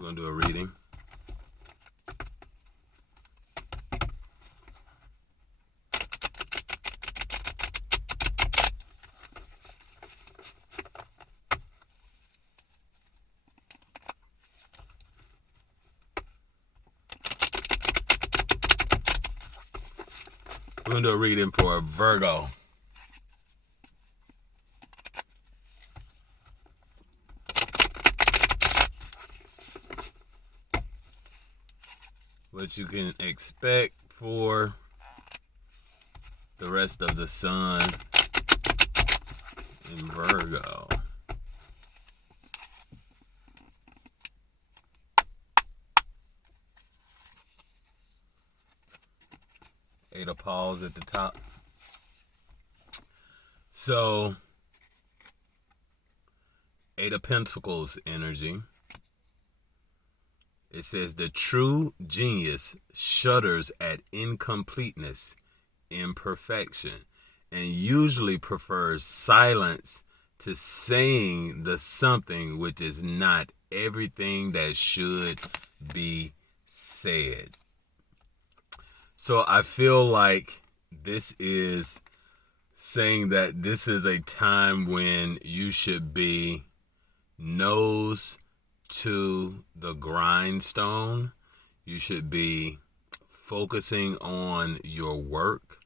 We're going to do a reading. We're going to do a reading for Virgo. What you can expect for the rest of the sun in Virgo. Eight of Paws at the top. So, Eight of Pentacles energy. It says the true genius shudders at incompleteness, imperfection, and usually prefers silence to saying the something which is not everything that should be said. So I feel like this is saying that this is a time when you should be nose to the grindstone. You should be focusing on your work.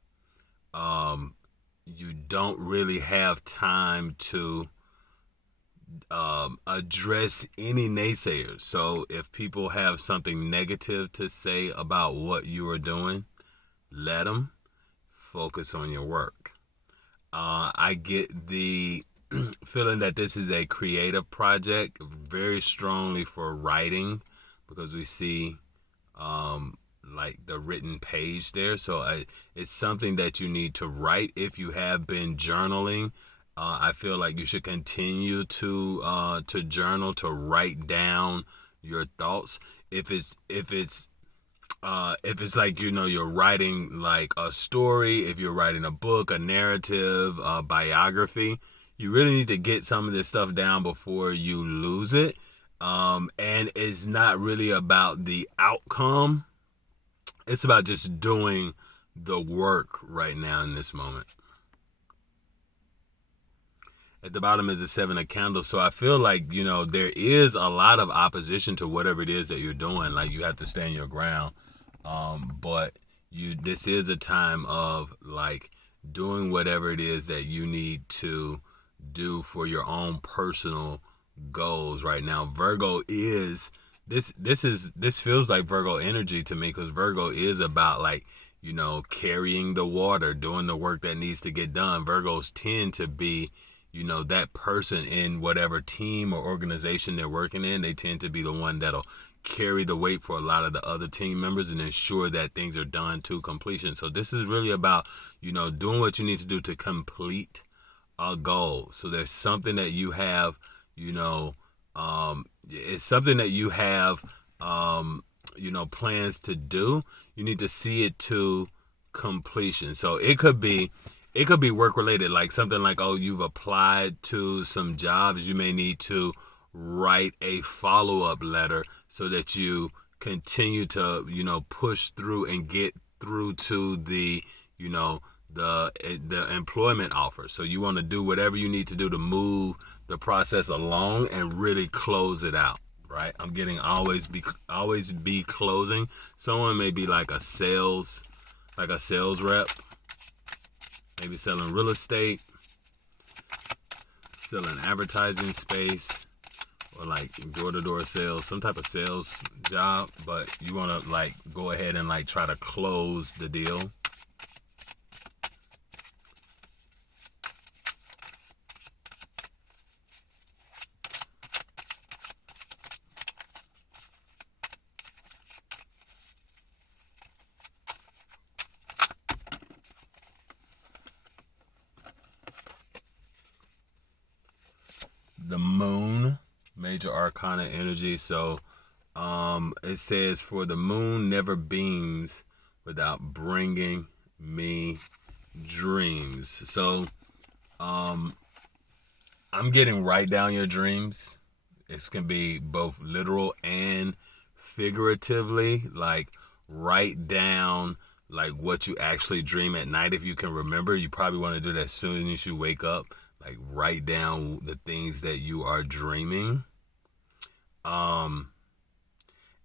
You don't really have time to address any naysayers. So if people have something negative to say about what you are doing, let them. Focus on your work. I get the feeling that this is a creative project, very strongly for writing, because we see like the written page there. So it's something that you need to write. If you have been journaling, I feel like you should continue to journal, to write down your thoughts. If it's like, you're writing like a story, if you're writing a book, a narrative, a biography, you really need to get some of this stuff down before you lose it. And it's not really about the outcome. It's about just doing the work right now in this moment. At the bottom is the Seven of Candles. So I feel like, there is a lot of opposition to whatever it is that you're doing. Like, you have to stand your ground. But this is a time of like doing whatever it is that you need to do for your own personal goals right now. Virgo is this feels like Virgo energy to me, because Virgo is about like, carrying the water, doing the work that needs to get done. Virgos tend to be, that person in whatever team or organization they're working in. They tend to be the one that'll carry the weight for a lot of the other team members and ensure that things are done to completion. So this is really about, doing what you need to do to complete a goal. So there's something that you have, it's something that you have, plans to do. You need to see it to completion. So it could be work related, like something like, you've applied to some jobs. You may need to write a follow-up letter so that you continue to, push through and get through to the, the employment offer. So you want to do whatever you need to do to move the process along and really close it out, right? I'm getting always be closing. Someone may be like a sales rep, maybe selling real estate, selling advertising space, or like door-to-door sales, some type of sales job, but you want to like go ahead and like try to close the deal. The moon, major arcana energy. So it says, for the moon never beams without bringing me dreams. So I'm getting write down your dreams. It can be both literal and figuratively. Like, write down like what you actually dream at night. If you can remember, you probably want to do that as soon as you wake up. Like, write down the things that you are dreaming. Um,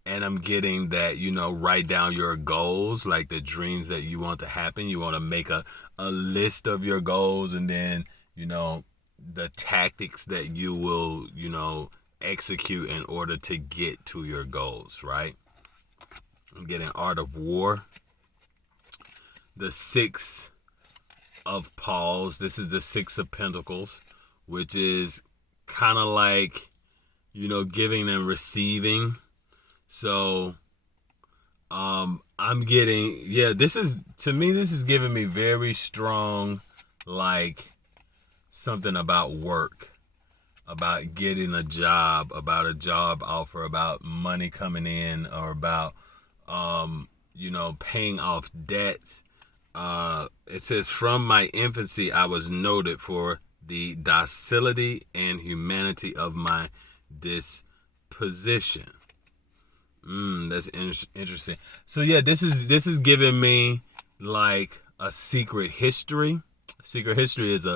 and I'm getting that, write down your goals, like the dreams that you want to happen. You want to make a list of your goals, and then, the tactics that you will, execute in order to get to your goals, right? I'm getting Art of War. The Six of Paws. This is the Six of Pentacles, which is kind of like, giving and receiving. So, I'm getting, this is giving me very strong, like, something about work, about getting a job, about a job offer, about money coming in, or about, paying off debts. It says, from my infancy, I was noted for the docility and humanity of my disposition. That's interesting. So this is giving me like a secret history. Secret history is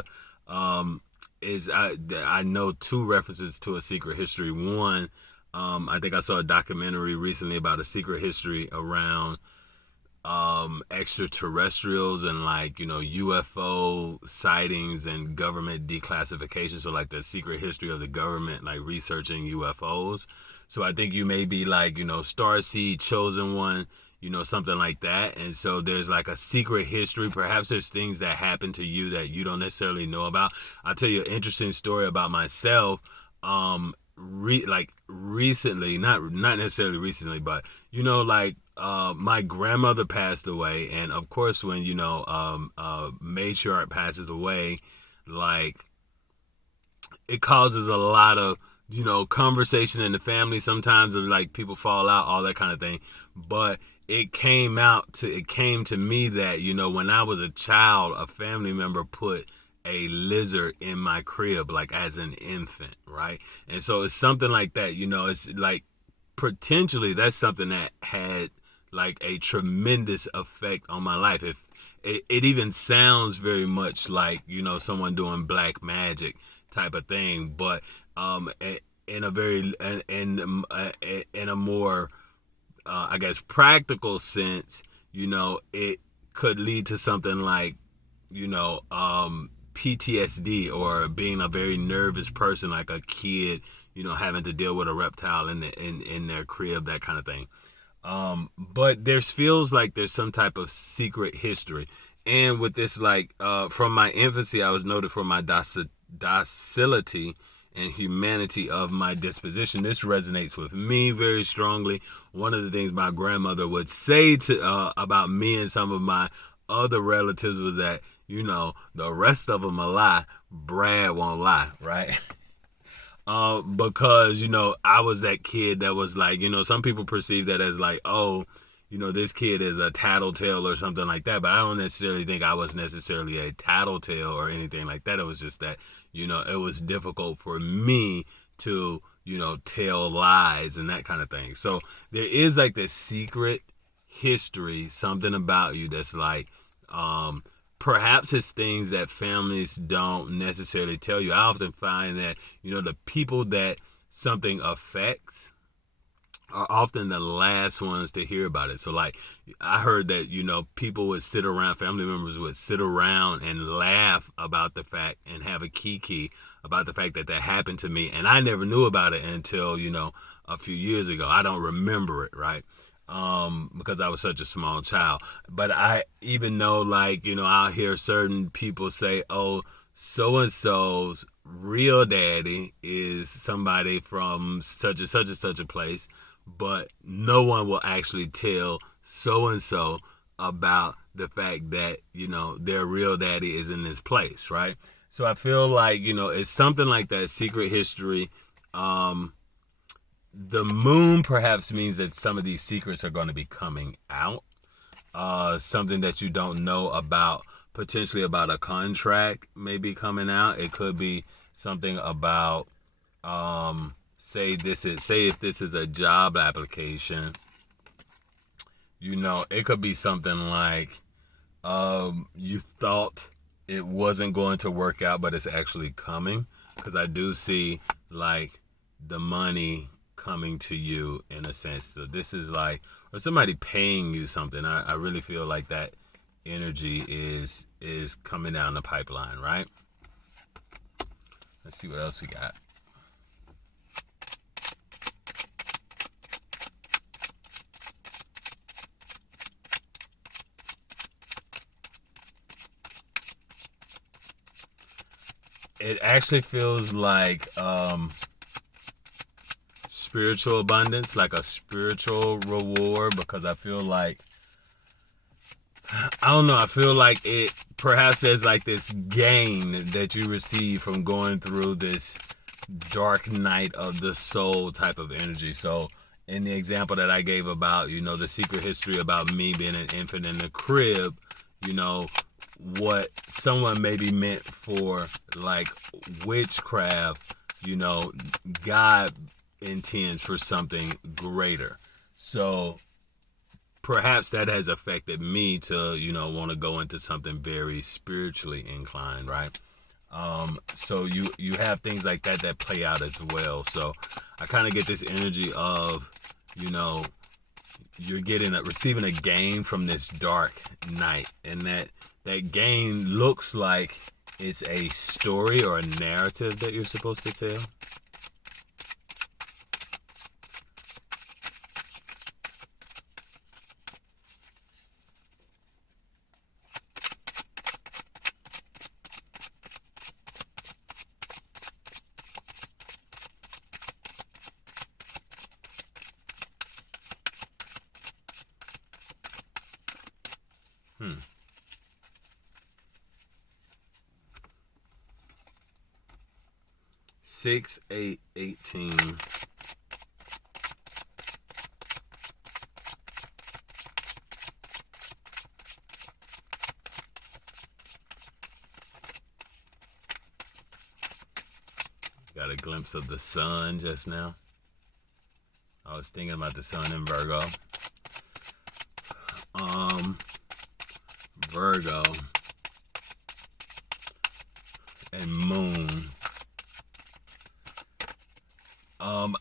I know two references to a secret history. One, I think I saw a documentary recently about a secret history around extraterrestrials and, like, UFO sightings and government declassification. So, like, the secret history of the government, like, researching UFOs. So I think you may be like, Starseed, Chosen One, something like that. And so there's like a secret history. Perhaps there's things that happen to you that you don't necessarily know about. I'll tell you an interesting story about myself. Recently, not necessarily recently, but my grandmother passed away, and of course when matriarch passes away, like, it causes a lot of conversation in the family sometimes, of like people fall out, all that kind of thing. But it came to me that when I was a child, a family member put a lizard in my crib, like, as an infant, right? And so it's something like that. It's like, potentially that's something that had like a tremendous effect on my life. If it even sounds very much like someone doing black magic type of thing, but in a very in a more I guess practical sense, it could lead to something like PTSD, or being a very nervous person, like a kid, having to deal with a reptile in their crib, that kind of thing. But there feels like there's some type of secret history. And with this, like, from my infancy, I was noted for my docility and humanity of my disposition. This resonates with me very strongly. One of the things my grandmother would say to about me and some of my other relatives was that, the rest of them a lie, Brad won't lie, right? Because, I was that kid that was like, some people perceive that as like, oh, this kid is a tattletale or something like that. But I don't necessarily think I was necessarily a tattletale or anything like that. It was just that, it was difficult for me to, tell lies and that kind of thing. So there is like this secret history, something about you that's like, perhaps it's things that families don't necessarily tell you. I often find that, the people that something affects are often the last ones to hear about it. So, like, I heard that, people would sit around, family members would sit around and laugh about the fact, and have a kiki about the fact that happened to me. And I never knew about it until, a few years ago. I don't remember it, right? Because I was such a small child. But I even know, like, I'll hear certain people say, oh, so-and-so's real daddy is somebody from such and such and such a place, but no one will actually tell so-and-so about the fact that, their real daddy is in this place, right? So I feel like, it's something like that, secret history. The moon perhaps means that some of these secrets are going to be coming out. Something that you don't know about, potentially about a contract may be coming out. It could be something about say if this is a job application, it could be something like you thought it wasn't going to work out, but it's actually coming. Because I do see like the money coming to you in a sense. So this is like, or somebody paying you something. I really feel like that energy is coming down the pipeline, right? Let's see what else we got. It actually feels like spiritual abundance, like a spiritual reward, because I feel like, I don't know, I feel like it perhaps there's like this gain that you receive from going through this dark night of the soul type of energy. So in the example that I gave about, the secret history about me being an infant in the crib, what someone maybe meant for like witchcraft, God intends for something greater. So perhaps that has affected me to, want to go into something very spiritually inclined, right? So you have things like that play out as well. So I kind of get this energy of, you're receiving a gain from this dark night, and that gain looks like it's a story or a narrative that you're supposed to tell. Hmm. 6, 8, 18. Got a glimpse of the sun just now. I was thinking about the sun in Virgo. Virgo and moon.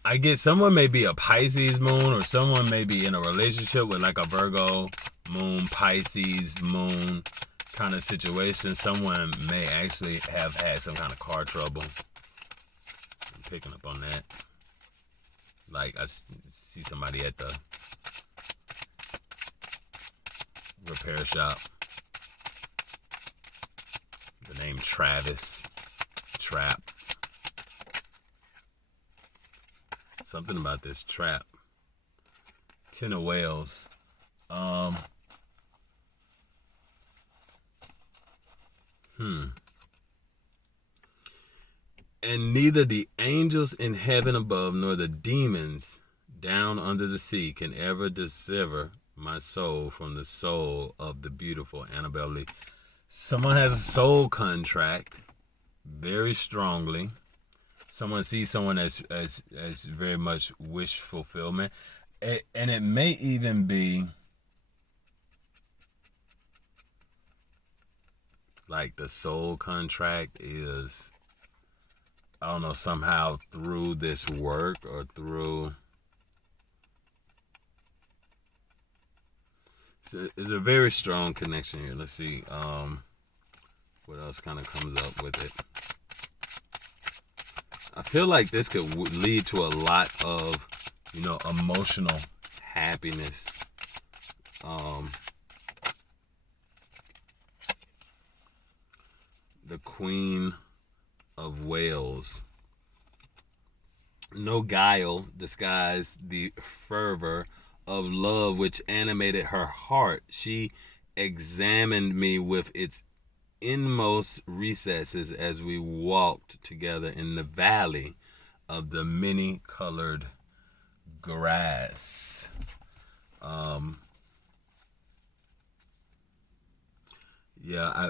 I get someone may be a Pisces moon, or someone may be in a relationship with like a Virgo moon, Pisces moon kind of situation. Someone may actually have had some kind of car trouble. I'm picking up on that. Like I see somebody at the repair shop. The name Travis. Trap. Something about this trap. 10 of Whales. And neither the angels in heaven above nor the demons down under the sea can ever dissever my soul from the soul of the beautiful Annabelle Lee. Someone has a soul contract very strongly. Someone sees someone as very much wish fulfillment. And it may even be like the soul contract is, I don't know, somehow through this work or through... It's a very strong connection here. Let's see what else kind of comes up with it. I feel like this could lead to a lot of, emotional happiness. The Queen of Wales. No guile disguised the fervor of love which animated her heart. She examined me with its inmost recesses as we walked together in the valley of the many-colored grass.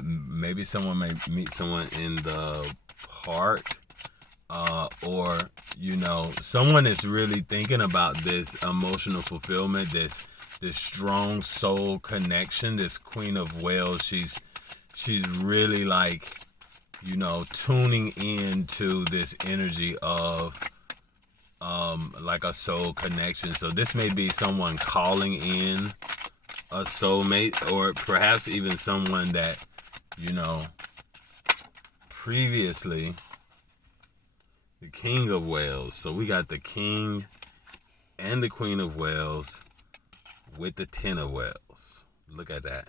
Maybe someone may meet someone in the park. or someone is really thinking about this emotional fulfillment, this strong soul connection. This Queen of Wales, she's really like tuning into this energy of like a soul connection. So this may be someone calling in a soulmate, or perhaps even someone that previously. The King of Wales. So we got the King and the Queen of Wales with the Ten of Wales. Look at that.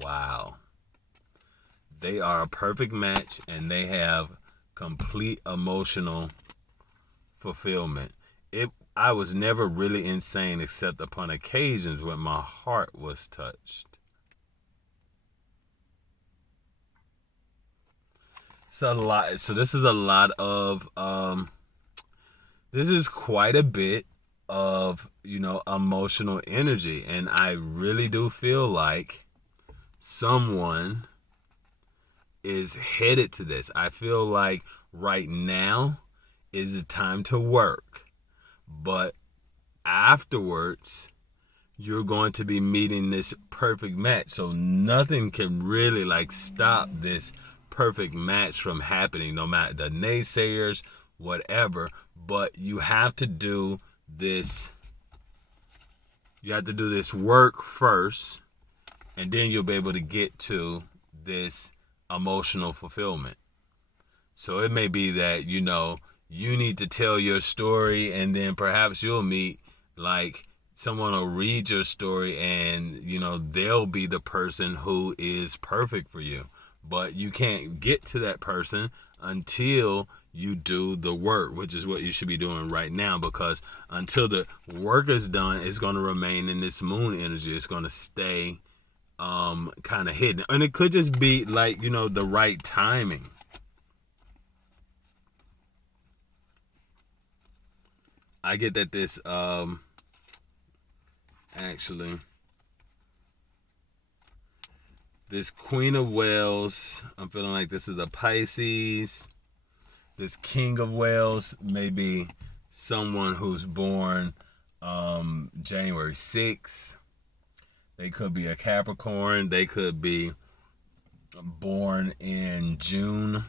Wow. They are a perfect match, and they have complete emotional fulfillment. I was never really insane except upon occasions when my heart was touched. So a lot. So this is a lot of this is quite a bit of emotional energy, and I really do feel like someone is headed to this. I feel like right now is the time to work, but afterwards you're going to be meeting this perfect match. So nothing can really like stop this perfect match from happening, no matter the naysayers, whatever. But you have to do this. You have to do this work first, and then you'll be able to get to this emotional fulfillment. So it may be that you need to tell your story, and then perhaps you'll meet like someone will read your story, and they'll be the person who is perfect for you. But you can't get to that person until you do the work, which is what you should be doing right now, because until the work is done, it's going to remain in this moon energy. It's going to stay kind of hidden, and it could just be like the right timing. I get that this actually this Queen of Wales, I'm feeling like this is a Pisces. This King of Wales may be someone who's born January 6th. They could be a Capricorn. They could be born in June.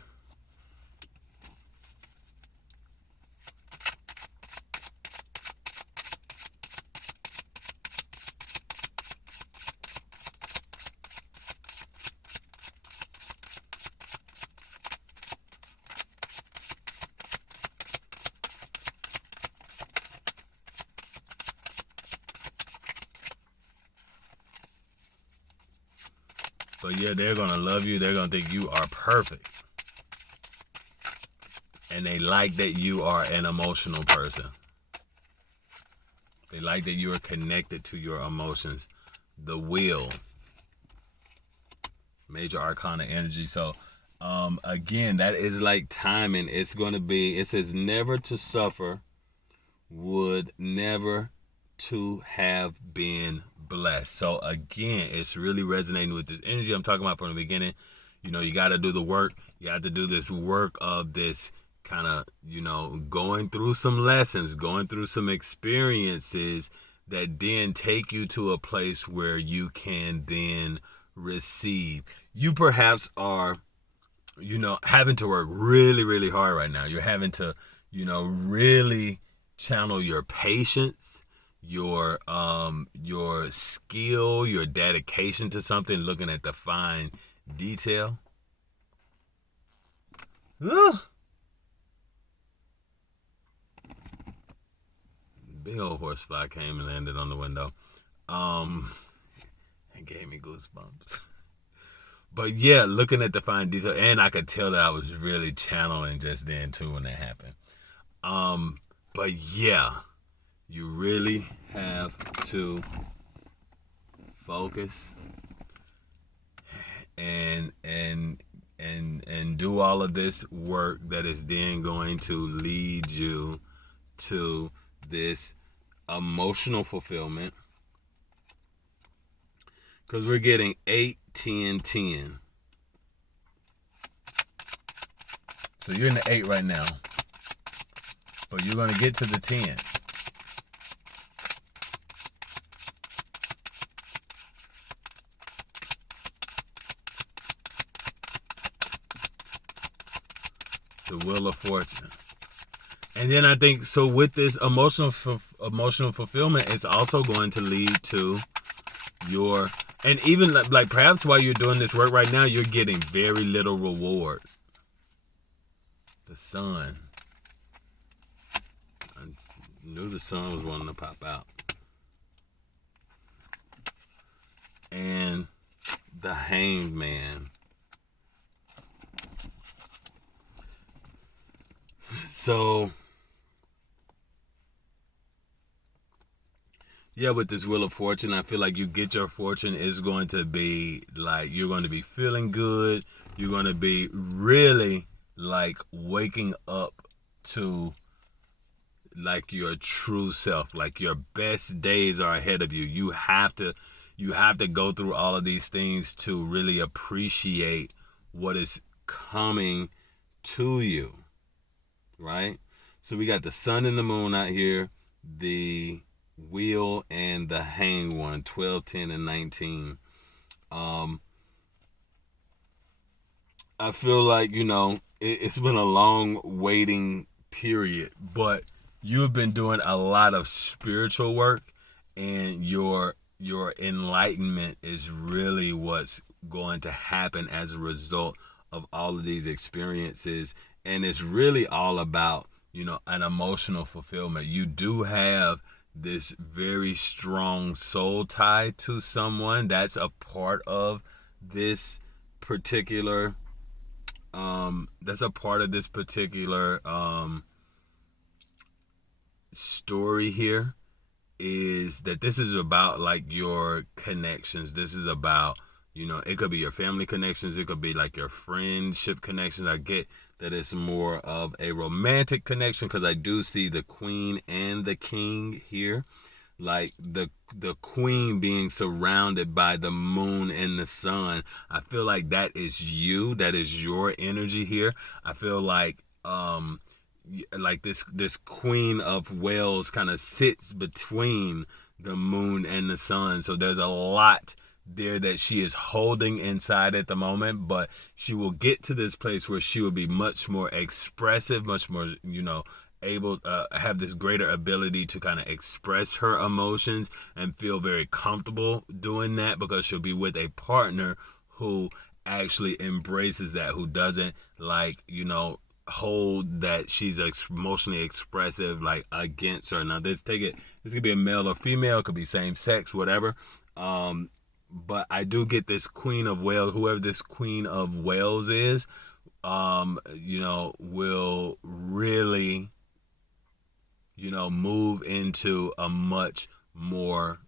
But yeah, they're going to love you. They're going to think you are perfect. And they like that you are an emotional person. They like that you are connected to your emotions. The Wheel. Major Arcana energy. So, again, that is like timing. It's going to be, it says never to suffer, would never to have been blessed. So again, it's really resonating with this energy I'm talking about from the beginning. You got to do the work. You have to do this work of this kind of, going through some lessons, going through some experiences that then take you to a place where you can then receive. You perhaps are, having to work really, really hard right now. You're having to, really channel your patience, your skill, your dedication to something, looking at the fine detail. Ugh. Big old horsefly came and landed on the window. It gave me goosebumps. But yeah, looking at the fine detail, and I could tell that I was really channeling just then too when that happened. But yeah, you really have to focus and do all of this work that is then going to lead you to this emotional fulfillment, because we're getting 8, 10, 10. So you're in the 8 right now. But you're going to get to the 10. The Wheel of Fortune. And then I think, so with this emotional fulfillment, it's also going to lead to your, and even like perhaps while you're doing this work right now, you're getting very little reward. The Sun. I knew the Sun was wanting to pop out. And the Hanged Man. So, yeah, with this Wheel of Fortune, I feel like you get your fortune is going to be like, you're going to be feeling good. You're going to be really like waking up to like your true self, like your best days are ahead of you. You have to go through all of these things to really appreciate what is coming to you, right? So we got the Sun and the Moon out here, the Wheel and the Hanged One, 12, 10, and 19. I feel like, it's been a long waiting period, but you've been doing a lot of spiritual work, and your enlightenment is really what's going to happen as a result of all of these experiences. And it's really all about, an emotional fulfillment. You do have this very strong soul tie to someone. That's a part of this particular story here, is that this is about like your connections. This is about, it could be your family connections, it could be like your friendship connections. I get that it's more of a romantic connection because I do see the Queen and the King here, like the Queen being surrounded by the Moon and the Sun. I feel like that is you, that is your energy here. I feel like this Queen of Whales kind of sits between the Moon and the Sun. So there's a lot there that she is holding inside at the moment, but she will get to this place where she will be much more expressive, much more, able to have this greater ability to kind of express her emotions and feel very comfortable doing that, because she'll be with a partner who actually embraces that, who doesn't hold that she's emotionally expressive like against her. Now this could be a male or female, it could be same sex, whatever. But I do get this Queen of Wales, whoever this Queen of Wales is, will really, move into a much more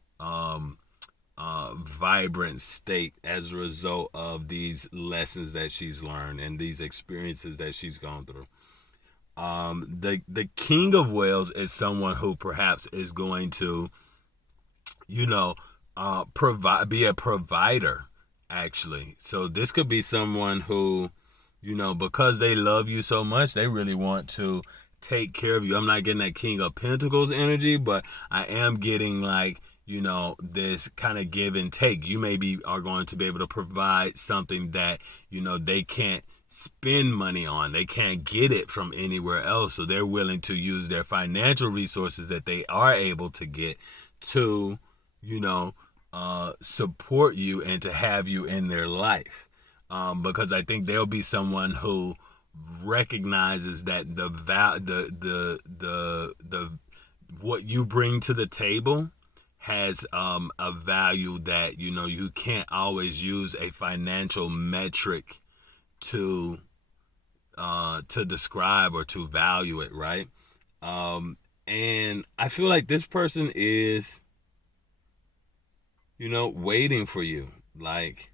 vibrant state as a result of these lessons that she's learned and these experiences that she's gone through. The King of Wales is someone who perhaps is going to, be a provider, actually. So this could be someone who, because they love you so much, they really want to take care of you. I'm not getting that King of Pentacles energy, but I am getting like, this kind of give and take. You maybe are going to be able to provide something that, they can't spend money on. They can't get it from anywhere else. So they're willing to use their financial resources that they are able to get to, support you and to have you in their life. Because I think there'll be someone who recognizes that the what you bring to the table has a value that you can't always use a financial metric to describe or to value it, right? And I feel like this person is waiting for you. Like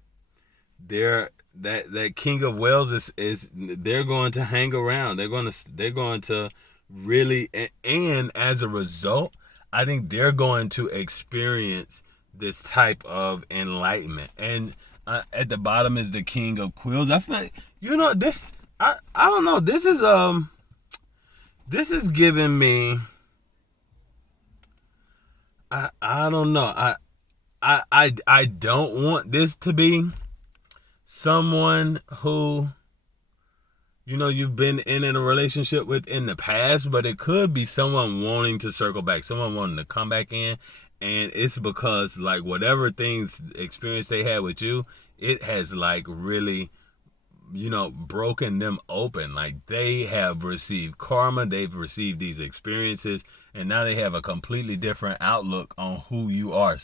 that King of Wales is they're going to hang around. They're going to really, and as a result, I think they're going to experience this type of enlightenment. And at the bottom is the King of Quills. I feel like, this, I don't know. This is giving me, I don't know. I don't want this to be someone who, you've been in a relationship with in the past, but it could be someone wanting to circle back, someone wanting to come back in, and it's because like whatever things experience they had with you, it has like really, broken them open. Like they have received karma, they've received these experiences, and now they have a completely different outlook on who you are. I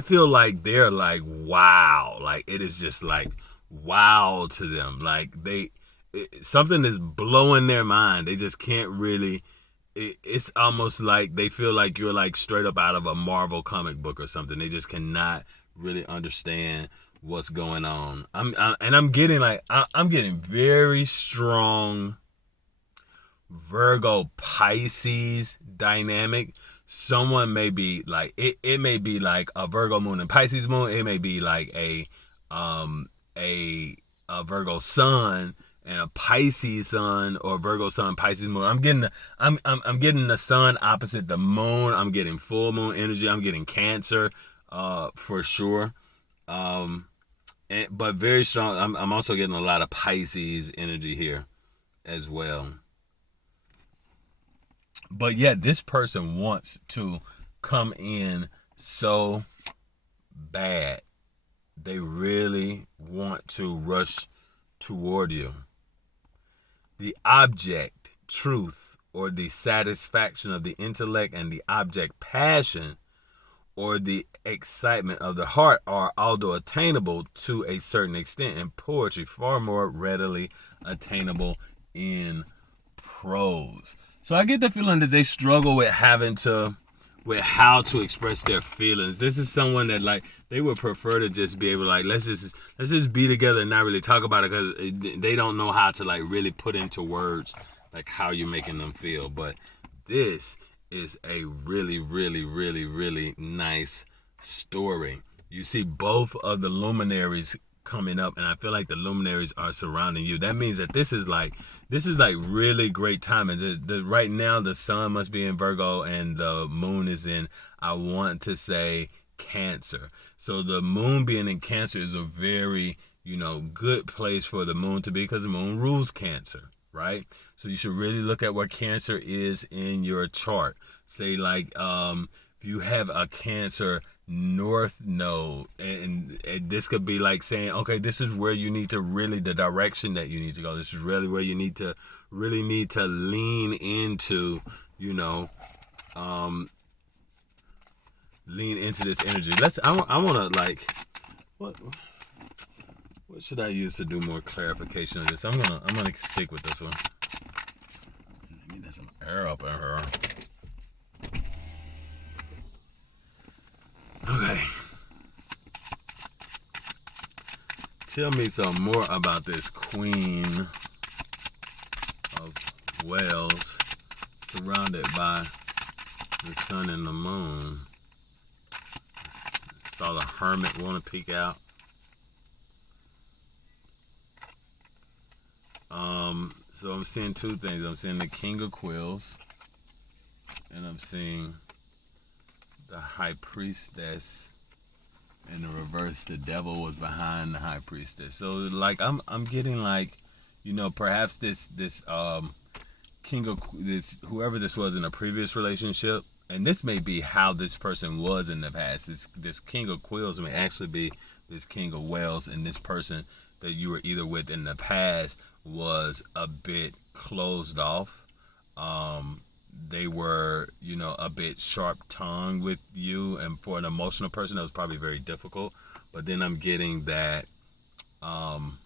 feel like they're like, wow, like it is just like wow to them. Like something is blowing their mind. They just can't really, it's almost like they feel like you're like straight up out of a Marvel comic book or something. They just cannot really understand what's going on. I'm getting very strong Virgo Pisces dynamic. Someone may be like, it may be like a Virgo moon and Pisces moon. It may be like a Virgo sun and a Pisces sun, or Virgo sun Pisces moon. I'm getting the sun opposite the moon. I'm getting full moon energy. I'm getting Cancer for sure. But very strong. I'm also getting a lot of Pisces energy here as well. But yeah, this person wants to come in so bad. They really want to rush toward you. The object, truth, or the satisfaction of the intellect, and the object, passion, or the excitement of the heart are, although attainable to a certain extent in poetry, far more readily attainable in prose. So I get the feeling that they struggle with how to express their feelings. This is someone that like they would prefer to just be able to like let's just be together and not really talk about it, because they don't know how to like really put into words like how you're making them feel. But this is a really, really, really, really nice story. You see both of the luminaries coming up, and I feel like the luminaries are surrounding you. That means that this is like really great timing. Right now the sun must be in Virgo and the moon is in, I want to say, Cancer. So the moon being in Cancer is a very, good place for the moon to be, because the moon rules Cancer, right? So you should really look at what Cancer is in your chart. Say like if you have a Cancer north node, and this could be like saying, okay, this is where you need to really, the direction that you need to go. This is really where you need to lean into, lean into this energy. I want to like, what should I use to do more clarification of this? I'm gonna stick with this one. Let me get some air up in her. Okay. Tell me some more about this Queen of Whales surrounded by the sun and the moon. Saw the Hermit want to peek out. So I'm seeing two things. I'm seeing the King of Quills, and I'm seeing the High Priestess. In the reverse, the devil was behind the High Priestess. So like I'm getting like, perhaps this King of this, whoever this was in a previous relationship, and this may be how this person was in the past. This King of Quills may actually be this King of Whales, and this person that you were either with in the past was a bit closed off. They were, a bit sharp-tongued with you, and for an emotional person, that was probably very difficult. But then I'm getting that, I'm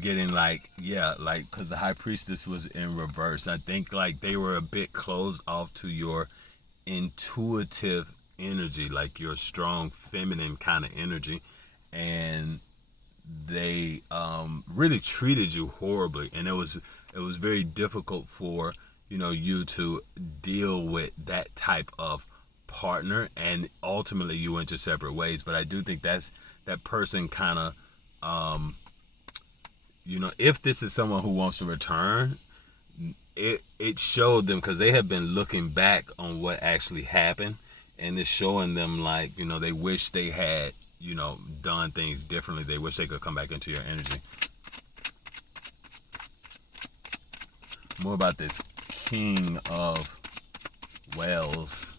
getting like, yeah, like, because the High Priestess was in reverse. I think like they were a bit closed off to your intuitive energy, like your strong feminine kind of energy, and they really treated you horribly, and it was very difficult for you to deal with that type of partner, and ultimately you went your separate ways. But I do think that person kind of If this is someone who wants to return, it showed them, because they have been looking back on what actually happened, and it's showing them like, they wish they had, done things differently. They wish they could come back into your energy. More about this King of Wells.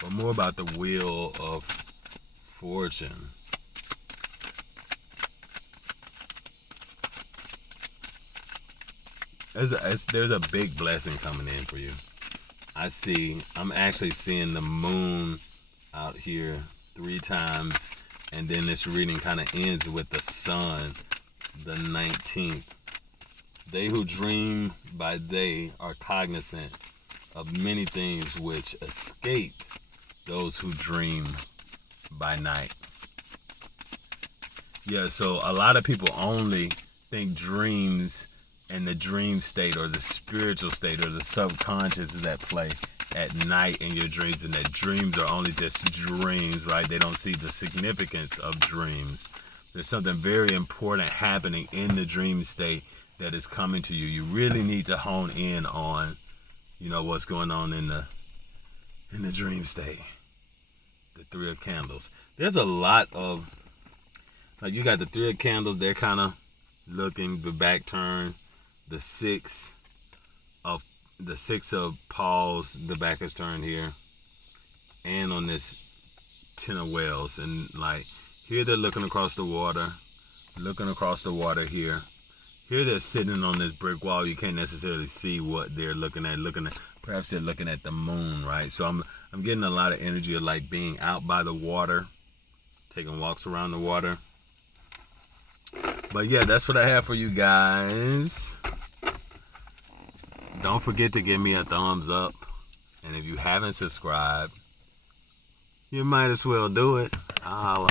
But more about the Wheel of Fortune. There's a big blessing coming in for you. I'm actually seeing the moon out here 3 times, and then this reading kind of ends with the sun, the 19th. They who dream by day are cognizant of many things which escape those who dream by night. Yeah, so a lot of people only think dreams and the dream state or the spiritual state or the subconscious is at play at night in your dreams, and that dreams are only just dreams, right? They don't see the significance of dreams. There's something very important happening in the dream state that is coming to you. You really need to hone in on, what's going on in the dream state. The 3 of Candles. There's a lot of, you got the 3 of Candles, they're kind of looking the back turn. The 6 of Paws, the back is turned here. And on this 10 of Wells. And here they're looking across the water here. Here they're sitting on this brick wall. You can't necessarily see what they're looking at. Perhaps they're looking at the moon, right? So I'm getting a lot of energy of being out by the water, taking walks around the water. But yeah, that's what I have for you guys. Don't forget to give me a thumbs up. And if you haven't subscribed, you might as well do it. I'll holla.